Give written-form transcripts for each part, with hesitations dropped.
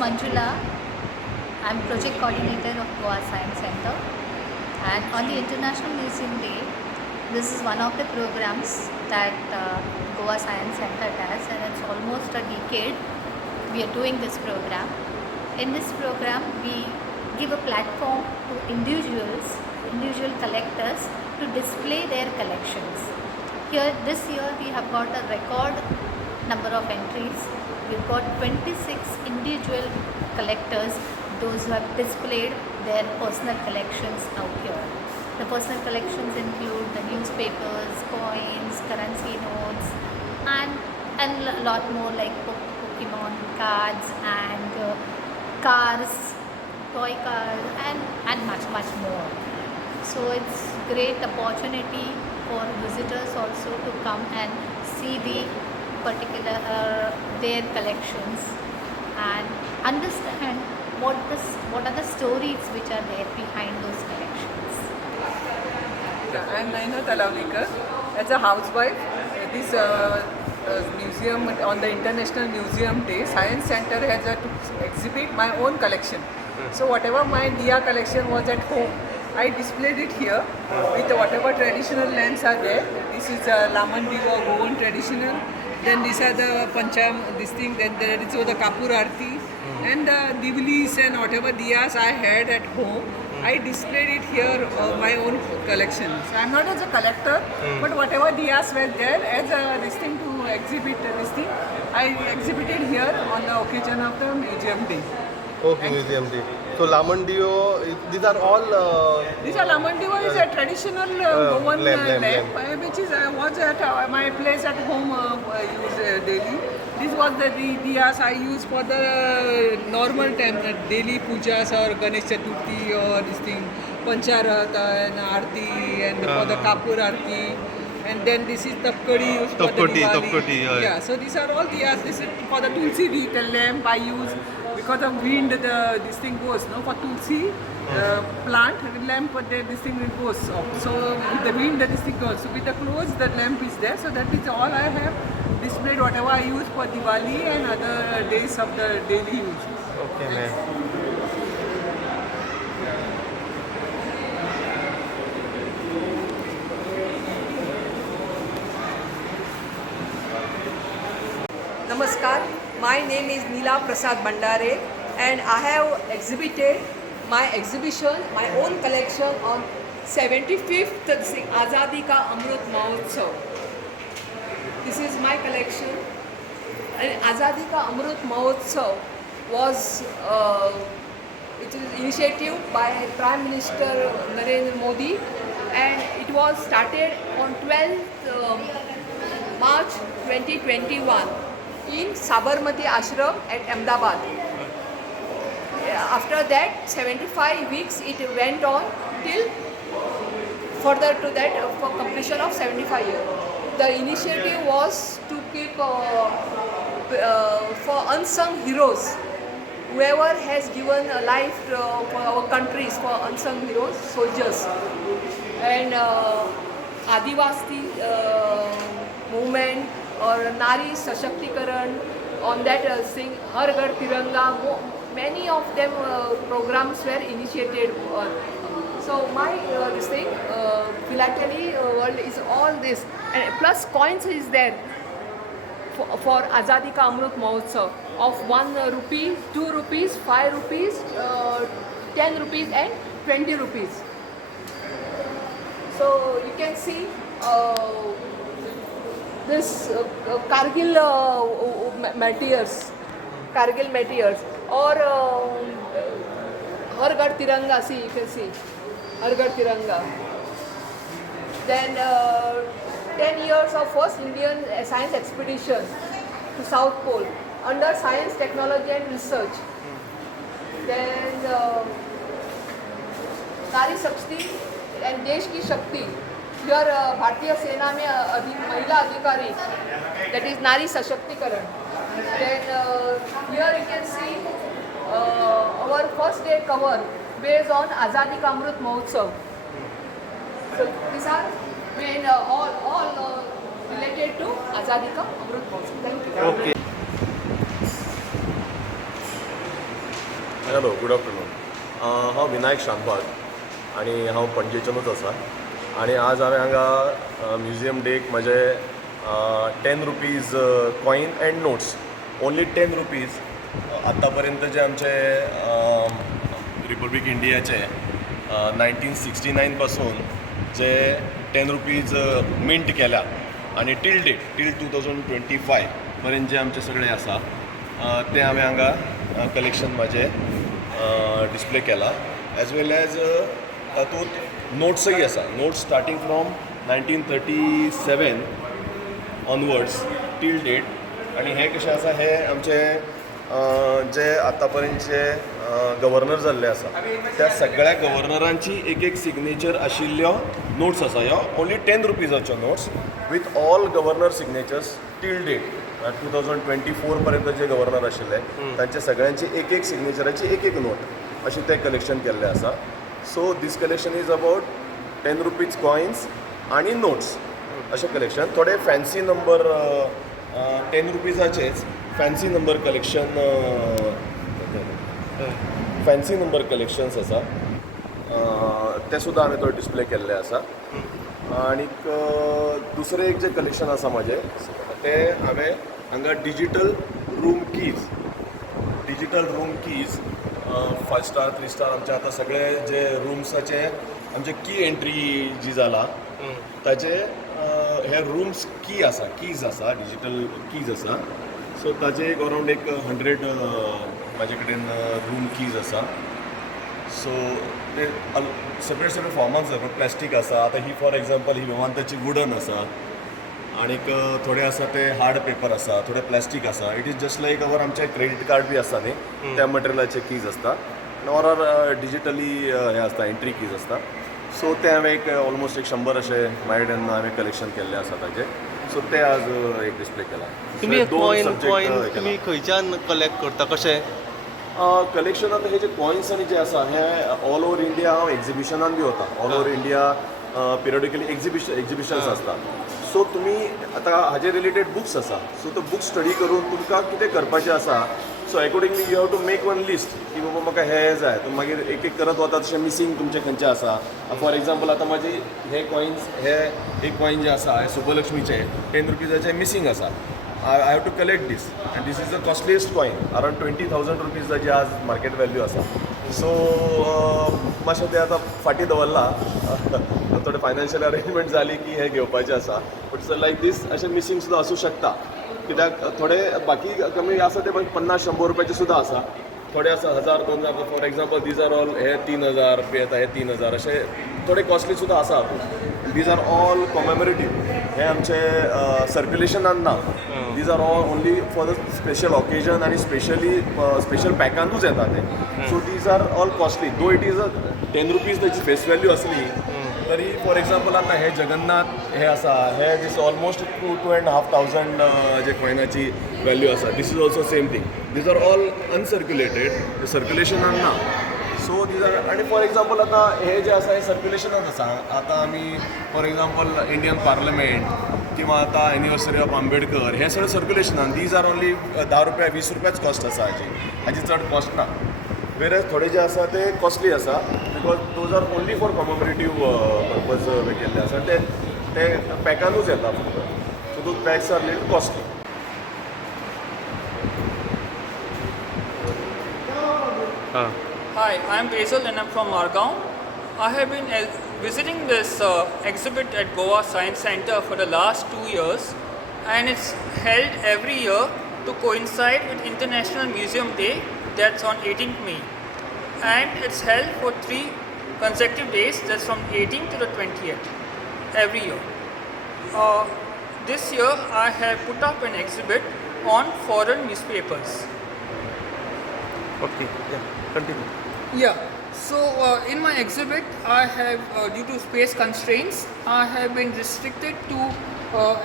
Manjula. I'm project coordinator of Goa Science Center. And on the International Museum Day, this is one of the programs that Goa Science Center does, and it's almost a decade we are doing this program. In this program, we give a platform to individual collectors to display their collections. Here, this year, we have got a record number of entries. We've got 26 individual collectors, those who have displayed their personal collections out here. The personal collections include the newspapers, coins, currency notes, and a lot more like Pokemon cards and cars, toy cars, and much more. So it's great opportunity for visitors also to come and see the particular their collections and understand what are the stories which are there behind those collections. I'm Naina Talavnikar. As a housewife, this museum on the International Museum Day, Science Center has to exhibit my own collection. So whatever my Diya collection was at home, I displayed it here with whatever traditional lamps are there. This is a Laman Diwa Goan traditional. Then these are the Pancham, this thing. Then there is the Kapur Arti and the Divlis and whatever diyas I had at home. I displayed it here, my own collection. So I'm not as a collector, but whatever diyas were there as a this thing to exhibit this thing, I exhibited here on the occasion of the museum day. Okay, museum day. So Lamandio, these are all. These are Lamandiwa is a traditional Goan lamp, which is was at my place at home use daily. This was the diyas I use for the normal time, daily pujas or Ganesh Chaturthi or this thing, Pancharata and Aarti and for the Kapur Aarti. And then this is Tapkadi used for the Diwali. Yeah, so these are all diyas. This is for the Tulsi the lamp I use. Because of wind, this thing goes. No, for Tulsi plant lamp, this thing goes off. So with the wind, this thing goes. So with the clothes, the lamp is there. So that is all I have displayed. Whatever I use for Diwali and other days of the daily use. Okay, ma'am. Namaskar, my name is Neela Prasad Bandare and I have exhibited my exhibition, my own collection on 75th Azadi Ka Amrit Mahotsav. This is my collection. And Azadi Ka Amrit Mahotsav was it is initiative by Prime Minister Narendra Modi and it was started on 12th March 2021. In Sabarmati Ashram at Ahmedabad. After that, 75 weeks it went on till further to that for completion of 75 years. The initiative was to keep for unsung heroes, whoever has given a life for our countries, for unsung heroes, soldiers. And Adivasi movement or Nari Sashактikaran, on that thing, Har Ghar Tiranga, many of them programs were initiated. So my this thing, philately world is all this, and plus coins is there for Azadi Ka Amrit Mahotsav of 1 rupee, 2 rupees, 5 rupees, 10 rupees and 20 rupees. So you can see this Kargil martyrs or Har Ghar Tiranga, see, you can see Har Ghar Tiranga. Then 10 years of first Indian science expedition to South Pole under science, technology and research. Then Nari Shakti and Desh Ki Shakti. Here Bharatiya Sena में महिला अधिकारी, that is Nari Sashактikaran. Then here you can see our first day cover based on Azadi Ka Amrit Mahotsav. So these are main all related to Azadi Ka Amrit Mahotsav. Thank you. Okay. Hello, good afternoon. हांव विनायक शांतबाग आनी हांव पणजेच्यानूच आसा. आनी आज हांवें हांगा museum deck म्हाजे 10 rupees coin and notes, only 10 rupees. आत्ता पर्यंत जे आमचे रिपब्लीक इंडियाचे 1969 पासून जे 10 रुपीज मिंट केल्या आनी टील डेट, टील 2025 पर्यंत जे आमचे सगळे आसा ते हांवें हांगा कलेक्शन म्हाजें डिस्प्ले केला. एज वेल एज तातूंत नोट्सय आसा, notes starting from 1937 onwards till date. आनी हे कशें आसा, हे आमचे जे आतां पर्यंतचे गव्हर्नर जाल्ले आसा त्या सगळ्या गव्हर्नरांची एक एक सिग्नेचर आशिल्ल्यो नोट्स आसा. ह्यो ओन्ली 10 रुपीजाच्यो notes with all governor signatures till date 2024 पर्यंत जे गव्हर्नर आशिल्ले तांचे सगळ्यांची एक एक सिग्नेचराची एक एक नोट अशें तें कलेक्शन केल्लें आसा. So this collection is about 10 rupees coins आनी नोट्स अशें कलेक्शन. थोडे फॅन्सी नंबर 10 रुपीजाचेच fancy number collection, fancy number collections आसा ते सुद्दां हांवें थंय डिस्प्ले केल्ले आसा. आनीक दुसरें एक जे कलेक्शन आसा म्हाजें तें हांवें हांगा digital room keys, digital room keys 5 star 3 star आमचे आतां सगळे जे रूम्साचे आमचे की एंट्री जी जाला ताचे हे रूम्स की आसा, कीज आसा, डिजिटल कीज आसा. सो ताजे एक अरावंड एक 100 म्हाजे कडेन रूम कीज आसा. सो ते सगळे सगळे फॉर्माक जाता. प्लास्टीक आसा, आतां ही फॉर एग्जाम्पल ही विमानताची वुडन आसा, आनीक थोडे आसा ते हार्ड पेपर आसा, थोडे प्लास्टीक आसा. इट इज जस्ट लायक अवर आमचे क्रेडीट कार्ड बी आसता न्ही, त्या मटेरियलाचे कीज आसता. ऑर डिजिटली हे आसता, एंट्री कीज आसता. सो ते हांवें एक ऑलमोस्ट एक 100 अशे म्हाजे कडेन हांवें कलेक्शन केल्ले आसा ताचे. सो ते आज एक डिस्प्ले केला. तुम्ही दोन कॉइन subject, कॉइन केला. तुम्ही खंयच्यान कलेक्ट करता, कशें? कलेक्शन आतां हे जे कॉइन्स आनी जे आसा हे ऑल ओवर इंडिया हांव एक्झिबिशनान बी वता. All over India periodically exhibitions आसता. सो तुमी आतां हाजे रिलेटेड बुक्स आसा. सो तो बुक स्टडी करून तुमकां कितें करपाचें आसा, so accordingly you have to make one list की बाबा म्हाका हे जाय. तुमी मागीर एक एक करत वता तशें मिसींग तुमचें खंयचें आसा. फॉर एग्जाम्पल आतां म्हाजे हे कॉइन्स, हे एक कॉइन जे आसा हे सुबलक्ष्मीचे 10 रुपीजाचे मिसींग आसा. I have to collect this, and this is the costliest coin, around 20,000 rupees ताची आज मार्केट व्हॅल्यू आसा. सो मातशें तें आतां फाटीं दवरला. थोडे फायनान्शियल अरेंजमेंट जाली की हे घेवपाचें आसा. बट लायक दीस अशें मिसींग सुद्दां आसूं शकता, कित्याक थोडे बाकी कमी आसा ते 50-100 रुपयाचे सुद्दां आसा. थोडे आसा 1000-2000. For example these are all हे 3000 पे येता, हे 3000 अशे थोडे कॉस्टली सुद्दां आसा हातूंत. These are all commemorative. हे आमचे सर्क्युलेशनान ना. These are all only for the special occasion आनी स्पेशल पॅकानूच येता ते. So these are all costly. Though it is 10 rupees ताची फेस व्हॅल्यू आसली तरी फॉर एग्जाम्पल आतां हे जगन्नाथ हे आसा, हे दीस ऑलमोस्ट 2,500 जे कॉयनाची व्हॅल्यू आसा. This is also same thing. These are all uncirculated, सर्क्युलेशनान ना. So these are. आनी फॉर एग्जाम्पल आतां हे जे आसा हे सर्क्युलेशनात आसा. आतां आमी फॉर एग्जाम्पल इंडियन पार्लमेंट किंवा आतां एनिवर्सरी ऑफ आंबेडकर हे सगळे सर्क्युलेशनान. दीज आर ओन्ली 10 रुपया 20 रुपयाच कॉस्ट आसा हाजी चड कॉस्ट ना. वेरेज थोडे जे आसा ते कॉस्टली आसा because those are only for commemorative purpose केल्ले आसा. ते पॅकानूच येता फक्त. So those packs are little costly. Hi, I'm Basil and I'm from Margao. I have been visiting this exhibit at Goa Science Center for the last 2 years, and it's held every year to coincide with International Museum Day, that's on 18th May. And it's held for 3 consecutive days, that's from 18th to the 20th, every year. This year I have put up an exhibit on foreign newspapers. Okay, continue. Yeah, so in my exhibit, I have, due to space constraints, I have been restricted to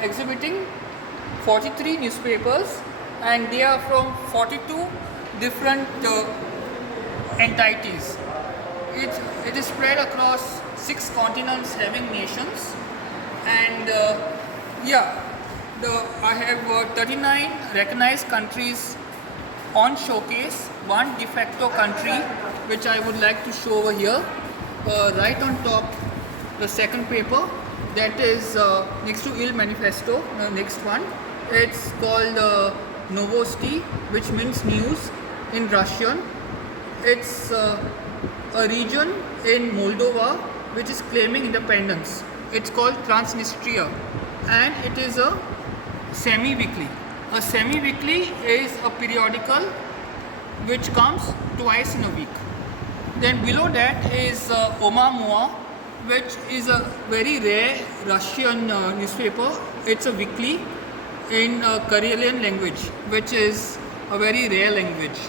exhibiting 43 newspapers, and they are from 42 different entities. It is spread across 6 continents having nations, and I have 39 recognized countries on showcase one de facto country which I would like to show over here. Right on top, the second paper, that is next to Il Manifesto, the next one. It's called Novosti, which means news in Russian. It's a region in Moldova which is claiming independence. It's called Transnistria, and it is a semi-weekly. A semi-weekly is a periodical which comes twice in a week. Then below that is Omamoa, which is a very rare Russian newspaper. It's a weekly in Karelian language, which is a very rare language.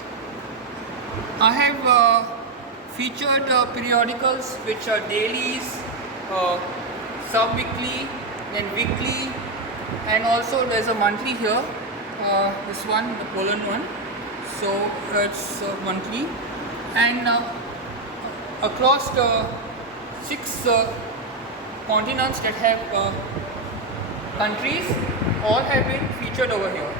I have featured periodicals which are dailies, sub-weekly, then weekly, and also there's a monthly here. This one, the Poland one. So it's monthly, and across the 6 continents that have countries, all have been featured over here.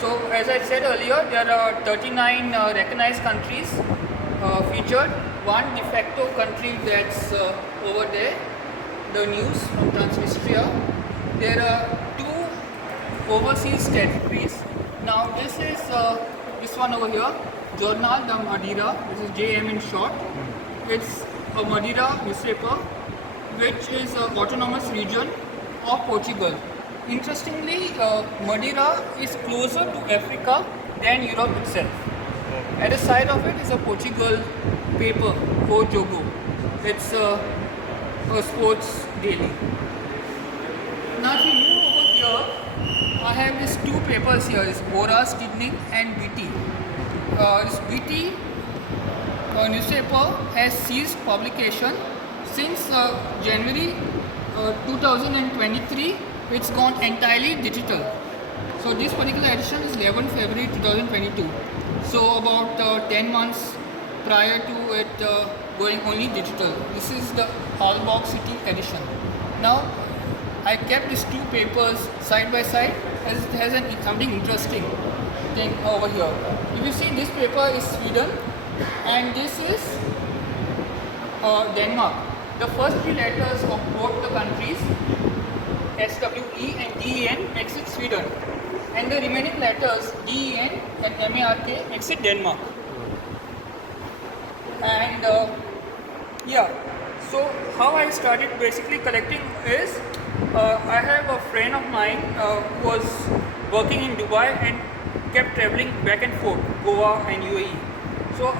So as I said earlier, there are 39 recognized countries featured, one de facto country that's over there, the news from Transnistria. There are 2 overseas territories. Now this is this one over here, Jornal da Madeira, this is JM in short. It's a Madeira newspaper which is an autonomous region of Portugal. Interestingly, Madeira is closer to Africa than Europe itself. At the side of it is a Portugal paper, O Jogo. It's a sports daily. Now if you move over here, I have these 2 papers here, it's Boras Tidnik and BT. This BT newspaper has ceased publication since January 2023. It's gone entirely digital. So this particular edition is 11 February 2022. So about 10 months prior to it going only digital. This is the Aalborg City edition. Now I kept these 2 papers side by side as it has something interesting thing over here. If you see, this paper is Sweden and this is Denmark. The first 3 letters of both the countries, SWE and DEN, makes it Sweden, and the remaining letters DEN and MARK makes it Denmark. And yeah, so how I started basically collecting is I have a friend of mine who was working in Dubai and kept traveling back and forth, Goa and UAE. So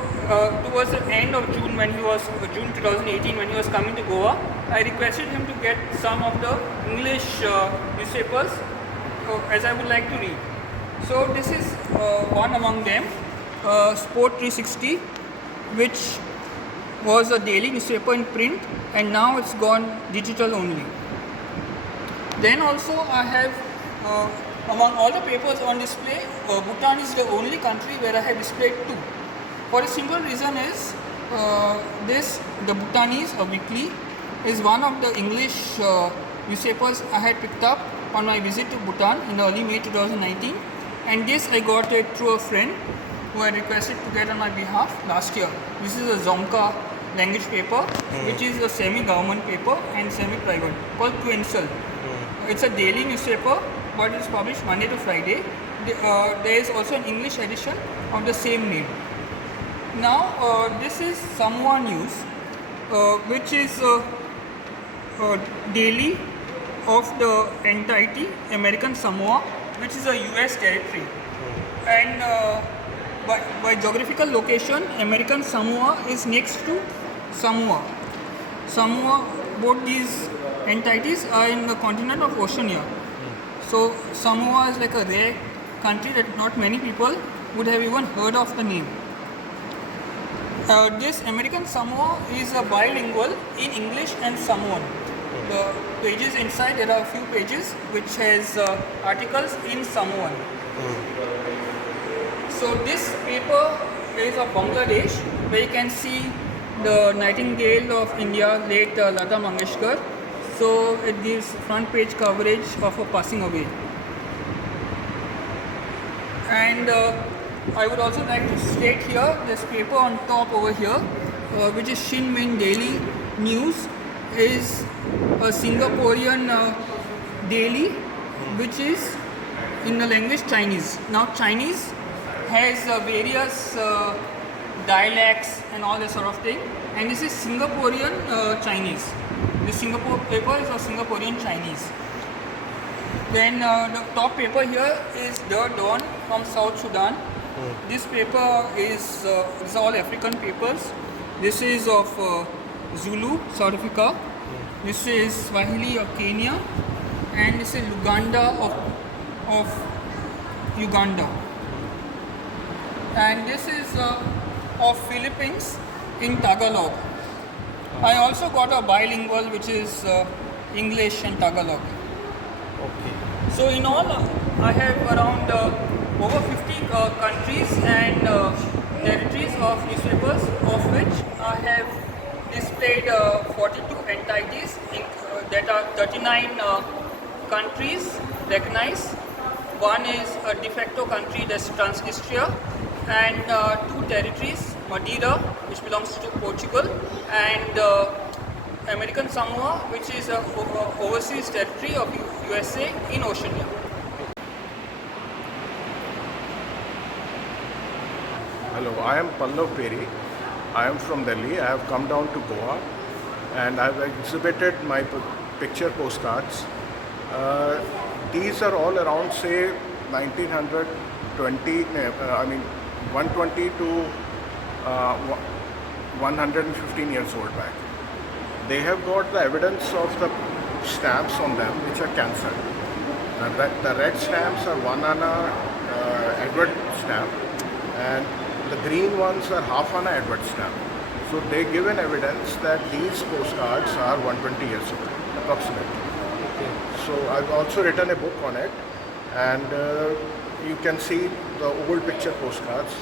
towards the end of June, when he was June 2018, when he was coming to Goa, I requested him to get some of the English newspapers as I would like to read. So this is one among them, Sport 360, which was a daily newspaper in print, and now it's gone digital only. Then also I have among all the papers on display, Bhutan is the only country where I have displayed 2. For a simple reason is the Bhutanese, a weekly, is one of the English newspapers I had picked up on my visit to Bhutan in early May 2019, and this I got it through a friend who I requested to get on my behalf last year. This is a Dzongkha language paper, which is a semi-government paper and semi-private, called Queensel. It's a daily newspaper, but it's published Monday to Friday. There is also an English edition of the same name. Now this is Samoa News, which is daily of the entity American Samoa, which is a US territory. And by geographical location, American Samoa is next to Samoa. Both these entities are in the continent of Oceania. So Samoa is like a rare country that not many people would have even heard of the name. This American Samoa is a bilingual in English and Samoan. The pages inside, there are a few pages which has articles in Samoan. So this paper is of Bangladesh, where you can see the Nightingale of India, late Lata Mangeshkar. So it gives front page coverage of her passing away. And I would also like to state here this paper on top over here, which is Shin Min Daily News, is a Singaporean daily, which is in the language Chinese. Now Chinese has various dialects and all this sort of thing, and this is Singaporean Chinese. The Singapore paper is of Singaporean Chinese. Then the top paper here is The Dawn from South Sudan. This paper is all African papers. This is of Zulu, South Africa. This is Swahili of Kenya, and this is Luganda of Uganda. And this is of Philippines in Tagalog. I also got a bilingual, which is English and Tagalog. Okay. So in all, I have around over 50 countries and territories of newspapers, of which I have displayed 42 entities that are 39 countries recognized. One is a de facto country, that's Transnistria, and two territories, Madeira, which belongs to Portugal, and American Samoa, which is an overseas territory of USA in Oceania. Hello, I am Pallav Peri. I am from Delhi. I have come down to Goa and I have exhibited my picture postcards. These are all around, say, 120 to 115 years old back. They have got the evidence of the stamps on them which are cancelled. The red stamps are 1 anna Edward stamp, and the green ones are half anna Edward stamp. So they give an evidence that these postcards are 120 years old, approximately. So I've also written a book on it, and you can see the old picture postcards.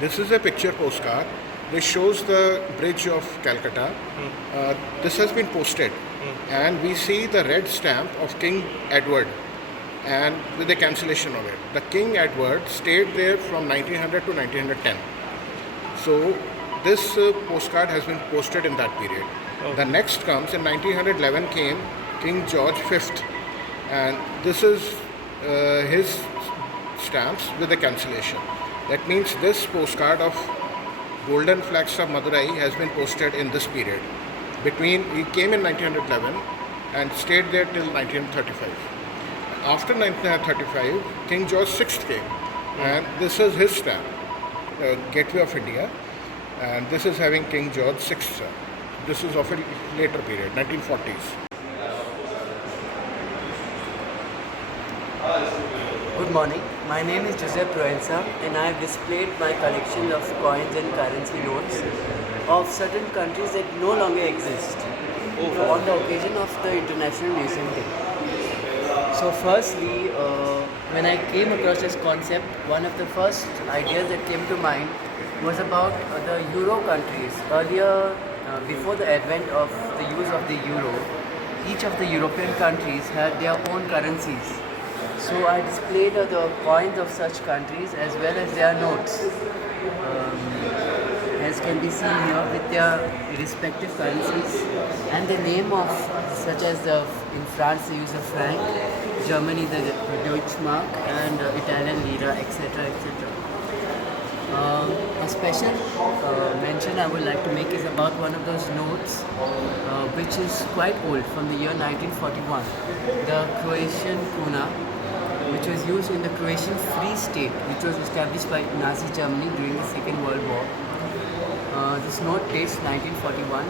This is a picture postcard. This shows the bridge of Calcutta. This has been posted, and we see the red stamp of King Edward, and with the cancellation of it. The King Edward stayed there from 1900 to 1910. So this postcard has been posted in that period. The next comes in 1911 came King George V, and this is his stamps with the cancellation. That means this postcard of Golden Flags of Madurai has been posted in this period. He came in 1911 and stayed there till 1935. After 1935, King George VI came, and this is his stamp, Gateway of India, and this is having King George VI. This is of a later period, 1940s. Good morning. My name is Joseph Proenza, and I have displayed my collection of coins and currency notes of certain countries that no longer exist on the occasion of the International Museum Day. So firstly, when I came across this concept, one of the first ideas that came to mind was about the Euro countries. Earlier, before the advent of the use of the Euro, each of the European countries had their own currencies. So I displayed the coins of such countries as well as their notes, as can be seen here, with their respective currencies and the name of, such as in France they use the franc, Germany the Deutschmark, and Italian lira, etc. etc. A special mention I would like to make is about one of those notes which is quite old, from the year 1941, the Croatian kuna, which was used in the Croatian Free State, which was established by Nazi Germany during the Second World War. This note dates 1941,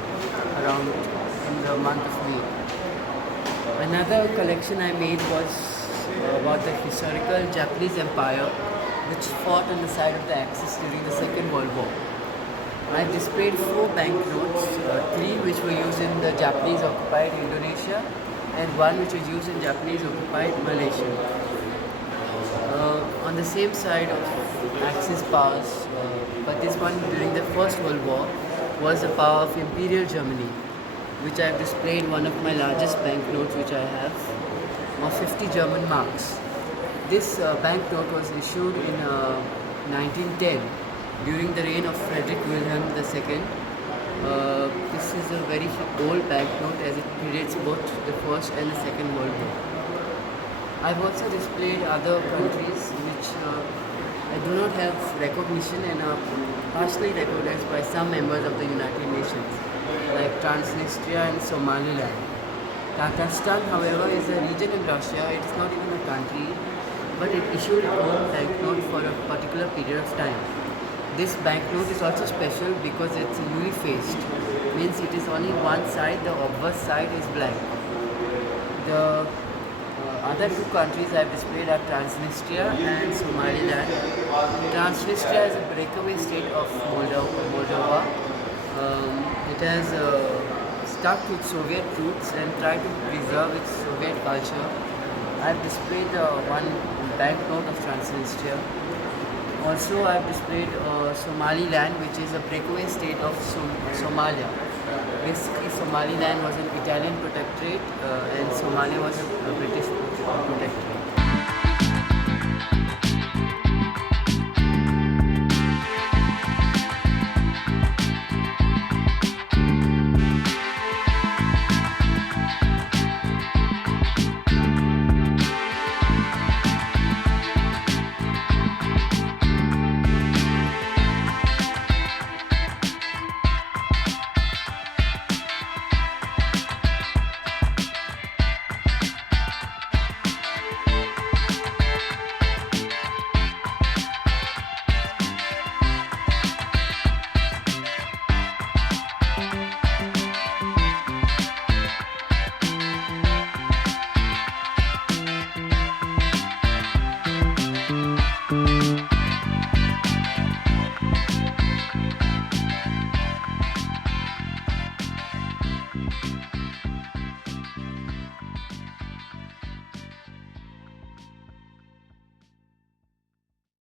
around in the month of May. Another collection I made was about the historical Japanese Empire, which fought on the side of the Axis during the Second World War. I displayed 4 banknotes, 3 which were used in the Japanese occupied Indonesia and 1 which was used in Japanese occupied Malaysia. On the same side of Axis powers, but this one during the First World War, was the power of Imperial Germany, which I have displayed one of my largest banknotes which I have, of 50 German marks. This banknote was issued in 1910 during the reign of Frederick Wilhelm II. This is a very old banknote as it predates both the First and the Second World War. I've also displayed other countries which I do not have recognition and are partially recognized by some members of the United Nations, like Transnistria and Somaliland. Tatarstan, however, is a region in Russia. It is not even a country, but it issued its own banknote for a particular period of time. This banknote is also special because it's unifaced, means it is only one side, the obverse side is blank. The other 2 countries I have displayed are Transnistria and Somaliland. Transnistria is a breakaway state of Moldova. It has stuck with Soviet roots and tried to preserve its Soviet culture. I have displayed one banknote of Transnistria. Also, I have displayed Somaliland, which is a breakaway state of Somalia. Basically, Somaliland was an Italian protectorate and Somalia was a British protectorate.